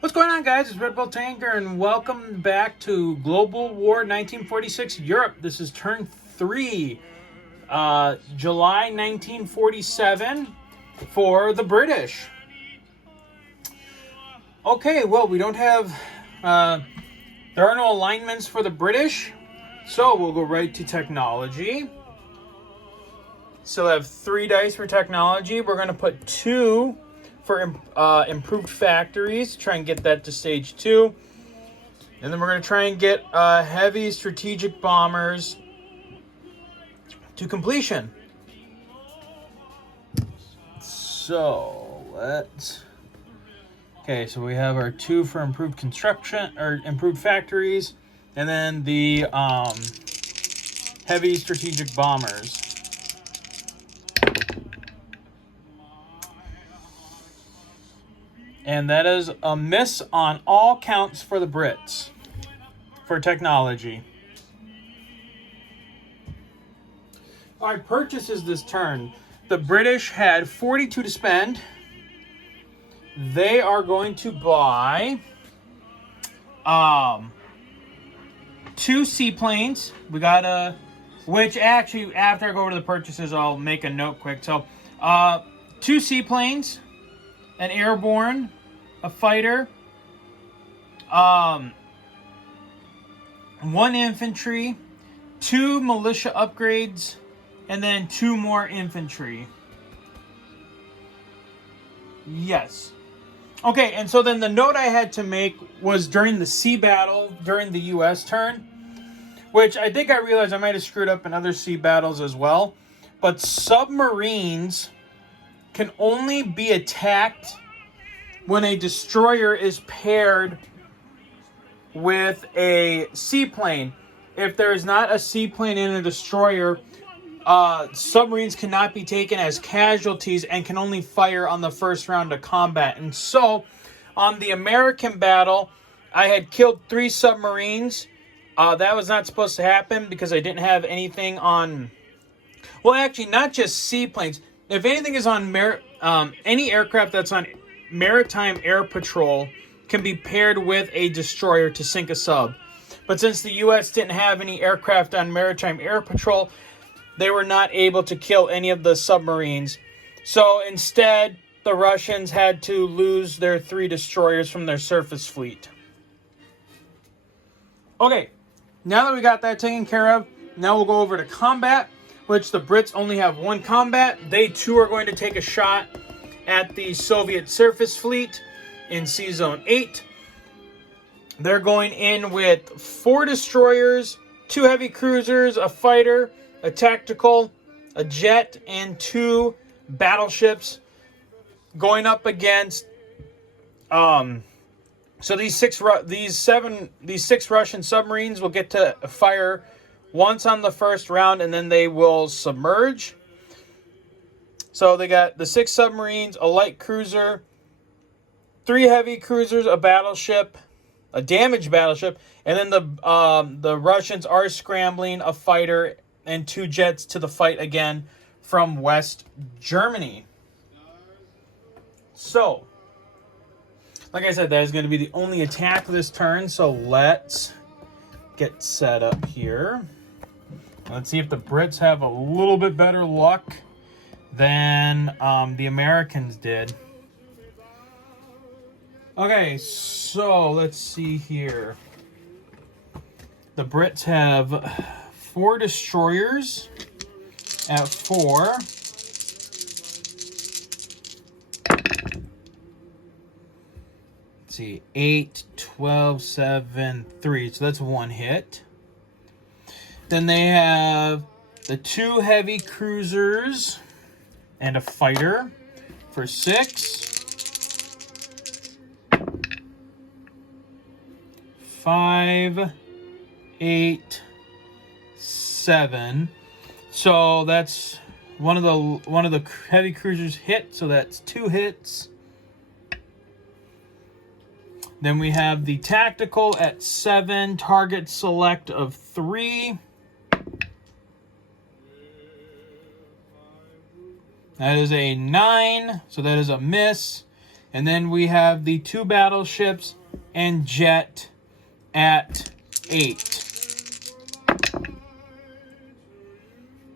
What's going on, guys? It's Red Bull Tanker, and welcome back to Global War 1946 Europe. This is turn 3, July 1947 for the British. Okay, well, we don't have, there are no alignments for the British, so we'll go right to technology. Still have 3 dice for technology. We're going to put 2 for improved factories, try and get that to stage 2. And then we're going to try and get heavy strategic bombers to completion. So let's... Okay, so we have our 2 for improved construction, or improved factories, and then the heavy strategic bombers. And that is a miss on all counts for the Brits for technology. All right, purchases this turn. The British had 42 to spend. They are going to buy 2 seaplanes. We got which actually, after I go over to the purchases, I'll make a note quick. So, 2 seaplanes, an airborne, a fighter, 1 infantry, 2 militia upgrades, and then 2 more infantry. Yes. Okay, and so then the note I had to make was during the sea battle, during the U.S. turn, which I think I realized I might have screwed up in other sea battles as well, but submarines can only be attacked when a destroyer is paired with a seaplane. If there is not a seaplane in a destroyer, submarines cannot be taken as casualties and can only fire on the first round of combat. And so, on the American battle, I had killed 3 submarines. That was not supposed to happen because I didn't have anything on... Well, actually, not just seaplanes. If anything is on any aircraft that's on maritime air patrol can be paired with a destroyer to sink a sub. But since the U.S. didn't have any aircraft on maritime air patrol, they were not able to kill any of the submarines. So instead, the Russians had to lose their 3 destroyers from their surface fleet. Okay, now that we got that taken care of, now we'll go over to combat, which the Brits only have 1 combat. They too are going to take a shot at the Soviet surface fleet in Sea Zone 8. They're going in with 4 destroyers, 2 heavy cruisers, a fighter, a tactical, a jet, and 2 battleships going up against so these 6 Russian submarines will get to fire once on the first round, and then they will submerge. So they got the 6 submarines, a light cruiser, 3 heavy cruisers, a battleship, a damaged battleship, and then the Russians are scrambling a fighter and 2 jets to the fight again from West Germany. So, like I said, that is going to be the only attack this turn. So let's get set up here. Let's see if the Brits have a little bit better luck than the Americans did. Okay, so let's see here. The Brits have 4 destroyers at 4. Let's see, 8, 12, 7, 3. So that's 1 hit. Then they have the 2 heavy cruisers and a fighter for 6. 5, 8, 7. So that's one of the heavy cruisers hit, so that's 2 hits. Then we have the tactical at 7, target select of 3. That is a 9, so that is a miss. And then we have the 2 battleships and jet at 8.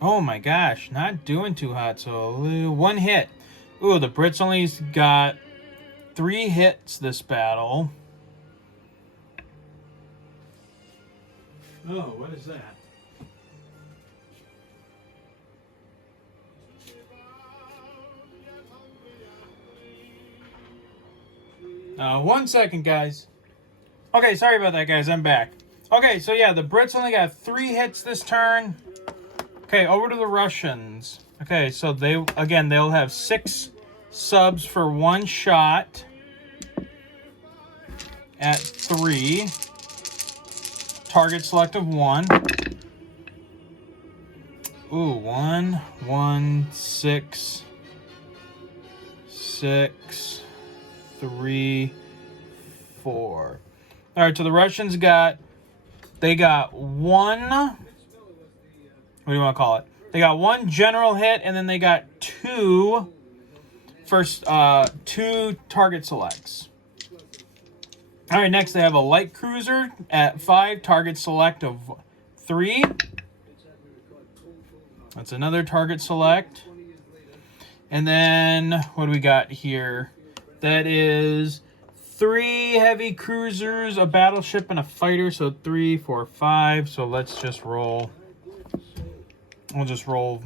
Oh my gosh, not doing too hot. So 1 hit. Ooh, the Brits only got 3 hits this battle. Oh, what is that? 1 second, guys. Okay, sorry about that, guys. I'm back. Okay, so yeah, the Brits only got 3 hits this turn. Okay, over to the Russians. Okay, so they'll have 6 subs for 1 shot at 3. Target select of 1. Ooh, 1, 1, 6, 6, 3, 4. All right, so the Russians got 1. What do you want to call it? They got 1 general hit, and then they got 2 target selects. All right, next they have a light cruiser at 5, target select of 3. That's another target select. And then what do we got here? That is 3 heavy cruisers, a battleship, and a fighter. So 3, 4, 5. So let's just roll. Let's roll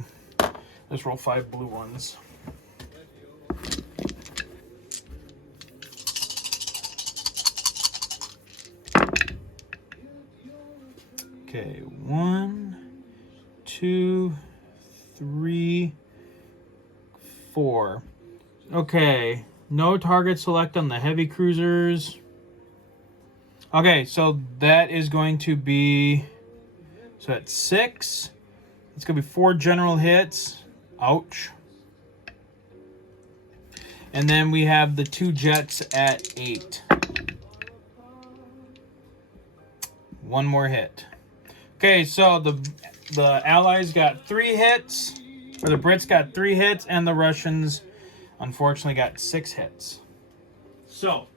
5 blue ones. Okay, 1, 2, 3, 4. Okay, no target select on the heavy cruisers. Okay, so that is going to be, so at 6. It's going to be 4 general hits. Ouch. And then we have the 2 jets at 8. 1 more hit. Okay, so the Allies got 3 hits, or the Brits got 3 hits, and the Russians unfortunately got 6 hits. So,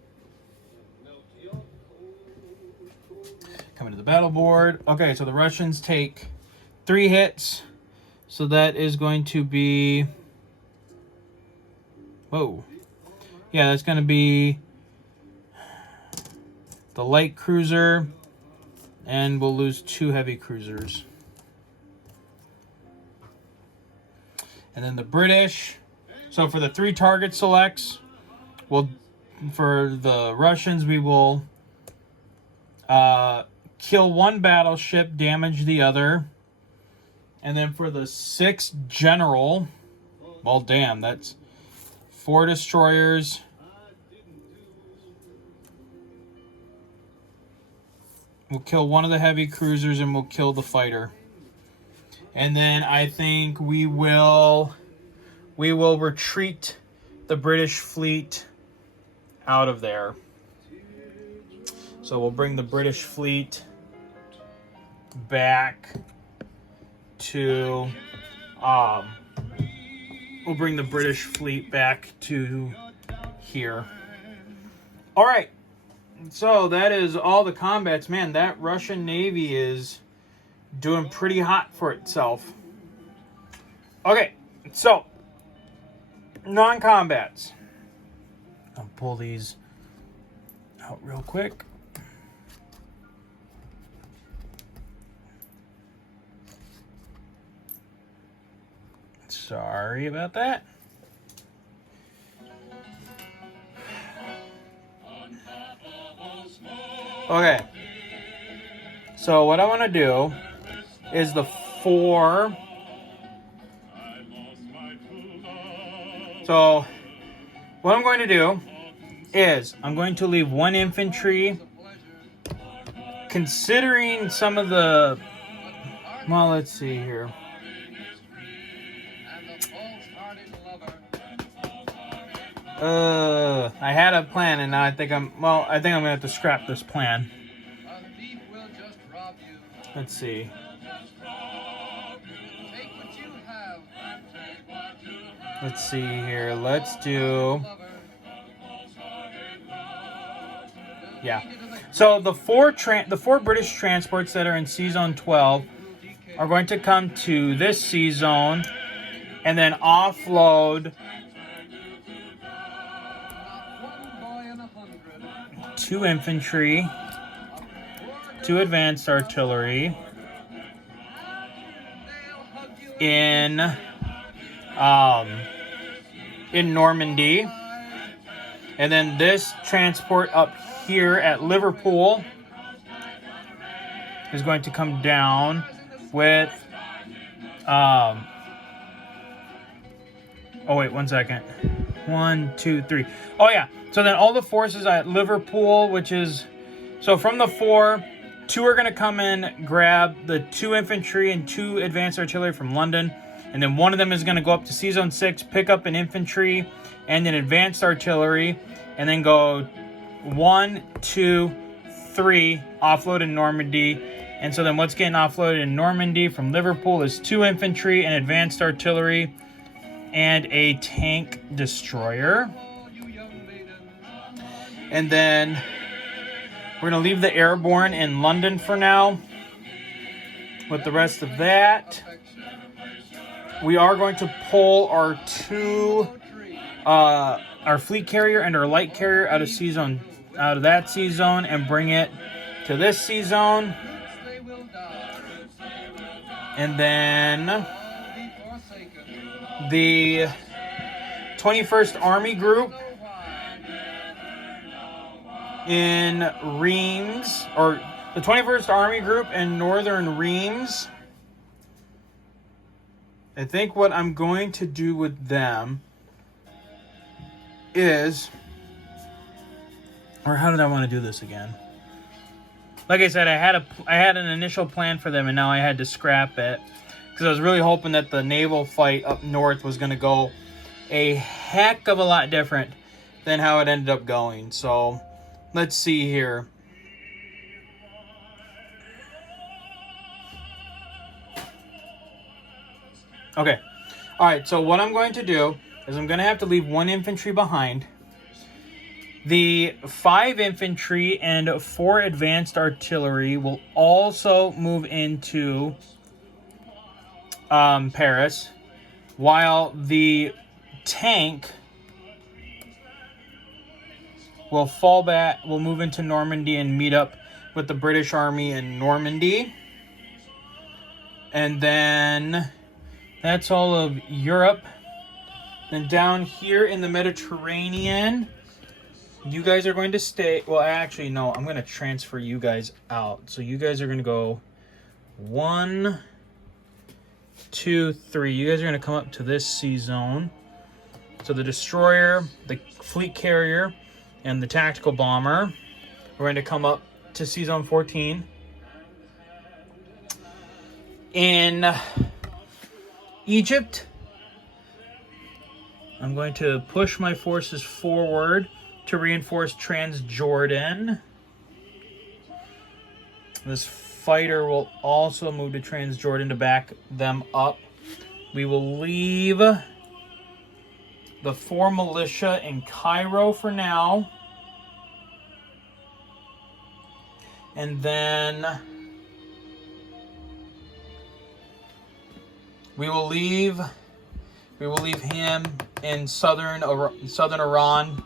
coming to the battle board. Okay, so the Russians take 3 hits. So that is going to be, whoa. Yeah, that's going to be the light cruiser, and we'll lose 2 heavy cruisers. And then the British, so for the 3 target selects, for the Russians, we will kill 1 battleship, damage the other. And then for the 6 general, well, damn, that's 4 destroyers. We'll kill 1 of the heavy cruisers, and we'll kill the fighter. And then I think we will retreat the British fleet out of there. So we'll bring the British fleet back to we'll bring the British fleet back to here. All right. So that is all the combats. Man, that Russian Navy is doing pretty hot for itself. Okay, so non-combats. I'll pull these out real quick. Sorry about that. Okay. So what I want to do is the 4. So what I'm going to do is I'm going to leave 1 infantry. Considering some of the, well, let's see here. I had a plan, and now I think I'm gonna have to scrap this plan. Let's see. Let's see here. Let's do Yeah. So the four British transports that are in Sea Zone 12 are going to come to this Sea Zone and then offload 2 infantry, 2 advanced artillery in Normandy. And then this transport up here at Liverpool is going to come down with oh wait, 1 second. 1, 2, 3. Oh yeah. So then all the forces at Liverpool, which is so from the 4, 2 are going to come in, grab the 2 infantry and 2 advanced artillery from London, and then one of them is going to go up to Sea Zone 6, pick up an infantry and an advanced artillery, and then go 1, 2, 3 offload in Normandy. And so then what's getting offloaded in Normandy from Liverpool is 2 infantry and advanced artillery and a tank destroyer. And then we're going to leave the airborne in London for now. With the rest of that, we are going to pull our 2, our fleet carrier and our light carrier out of that sea zone, and bring it to this sea zone. And then the 21st Army Group in Reims, or the 21st Army Group in Northern Reims. I think what I'm going to do with them is, or how did I want to do this again? Like I said, I had an initial plan for them, and now I had to scrap it because I was really hoping that the naval fight up north was going to go a heck of a lot different than how it ended up going. So let's see here. Okay. All right, so what I'm going to do is I'm going to have to leave 1 infantry behind. The 5 infantry and 4 advanced artillery will also move into Paris, while the tank will fall back, will move into Normandy and meet up with the British Army in Normandy. And then that's all of Europe. Then down here in the Mediterranean, you guys are going to stay. Well, actually, no, I'm going to transfer you guys out. So you guys are going to go 1, 2, 3. You guys are going to come up to this sea zone. So the destroyer, the fleet carrier, and the tactical bomber are going to come up to Sea Zone 14. In Egypt, I'm going to push my forces forward to reinforce Transjordan. This fighter will also move to Transjordan to back them up. We will leave the 4 militia in Cairo for now. And then we will leave him in southern Iran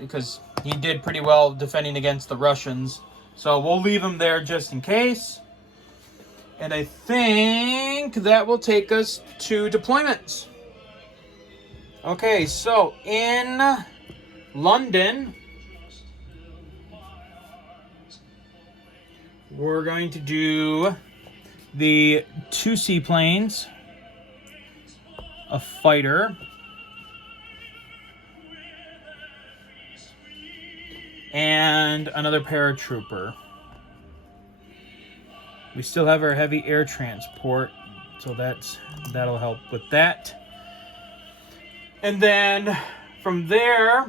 because he did pretty well defending against the Russians. So we'll leave him there just in case. And I think that will take us to deployments. Okay, so in London, we're going to do the 2 seaplanes, a fighter, and another paratrooper. We still have our heavy air transport, so that'll help with that. And then from there,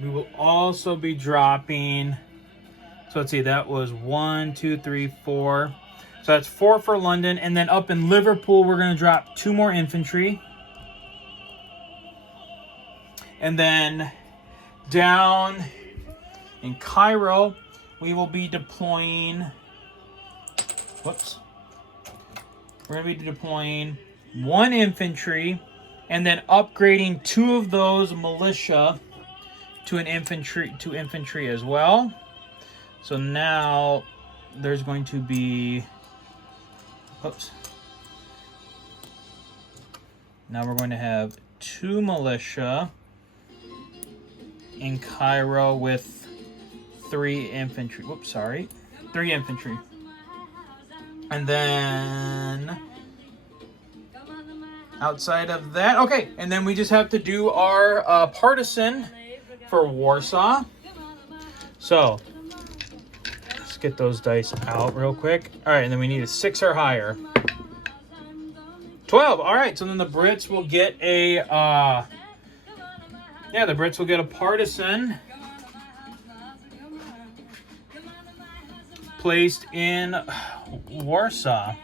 we will also be dropping. So let's see, that was 1, 2, 3, 4. So that's 4 for London. And then up in Liverpool, we're going to drop 2 more infantry. And then down in Cairo, we will be deploying... Whoops. We're going to be deploying 1 infantry and then upgrading 2 of those militia to infantry as well. So now there's going to be... Oops. Now we're going to have 2 militia in Cairo with 3 infantry. Whoops, sorry. 3 infantry. And then outside of that, okay, and then we just have to do our partisan for Warsaw. So let's get those dice out real quick. All right, and then we need a 6 or higher. 12. All right, so then the Brits will get a the Brits will get a partisan placed in Warsaw.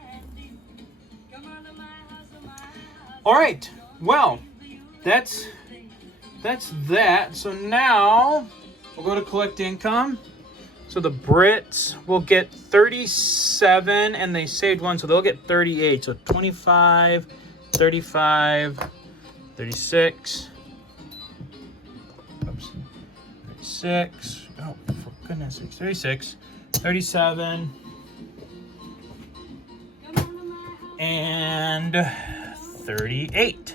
All right, well, that's that. So now we'll go to collect income. So the Brits will get 37, and they saved 1, so they'll get 38. So 25, 35, 36. Oops. 36. Oh, for goodness sakes. 36, 37, and 38.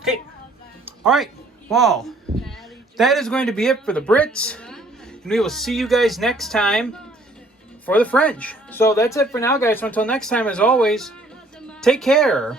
Okay. All right. Well, that is going to be it for the Brits. And we will see you guys next time for the French. So that's it for now, guys. So until next time, as always, take care.